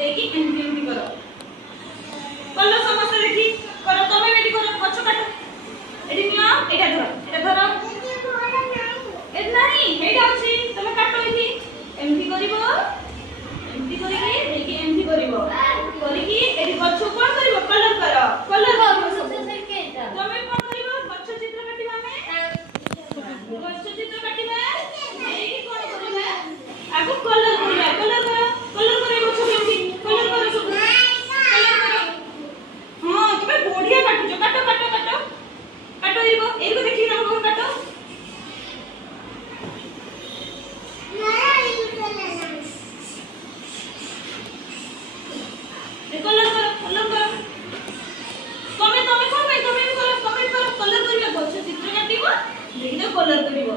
देखी एमती एमती करो कलो समस्त देखी करो तमे बेटी करो गछ काट एडी नियो एटा धरो ए नाही एटा अछि तमे काटो एठी एमती करिवो एमती करिकी देखी एमती करिवो करिकी एडी गछ कोन करिवो कलर करो तमे कोन करिवो गछ चित्र काटिबा में गछ चित्र काटिबा एही कोन करिबा आगु कलर करिबा कलर करो गछ केमती कलर करो सब कलर करो हां तमे बढ़िया काटुछो काटो काटो काटो काटो एगो देखि रंग काटो कलर करो तमे करो कलर करिबा गछ चित्र काटिबो देखिना कलर करिबो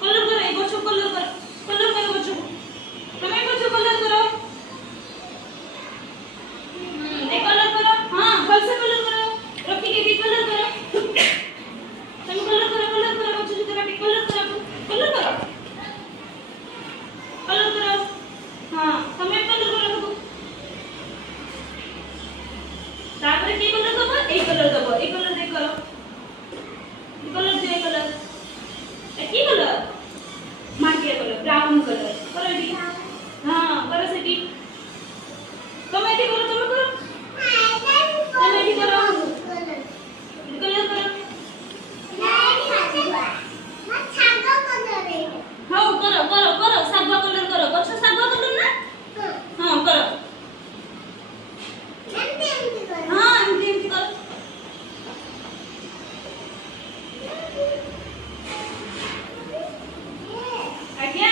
कलर करो ए गछ कलर करो गछ तमे गछ कलर करो ए कलर करो हां भल से कलर करो रखी के भी कलर करो तमे कलर करो गछ चित्र काटी कलर करो हां तमे कलर करो तापर के कलर दबो ए कलर दे करो कलर दे कलर ए की कलर माटिया कलर ब्राउन कलर करो दी हां करो सेटी तमे एटी करो तमे एटी करो कलर करो हां करो सागवा कलर करो गछ सागवा कलर ना हां करो हां एमती करो आज्ञा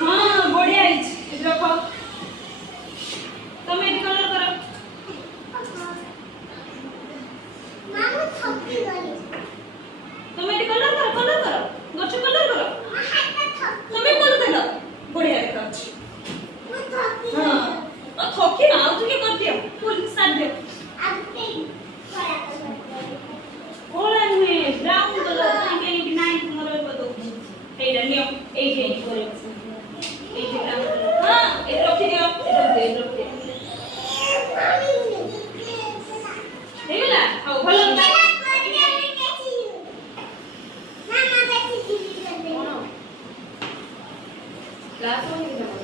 हां बढ़िया है रखो तमे एटी कलर करो मामू थप्पी करी तमे एटी कलर करो गछ कलर करो तमे कलर देलो बढ़िया देखा अछि हां ओ थकी ना तू के कर दियो फुल साथ दियो ओला नुए ब्राउन कलर के 99 कलर को दो एटा नियो ए जे करे ए जे ब्राउन हां ए रखी दियो ए रखी हेला हां भलो क्लास हो गया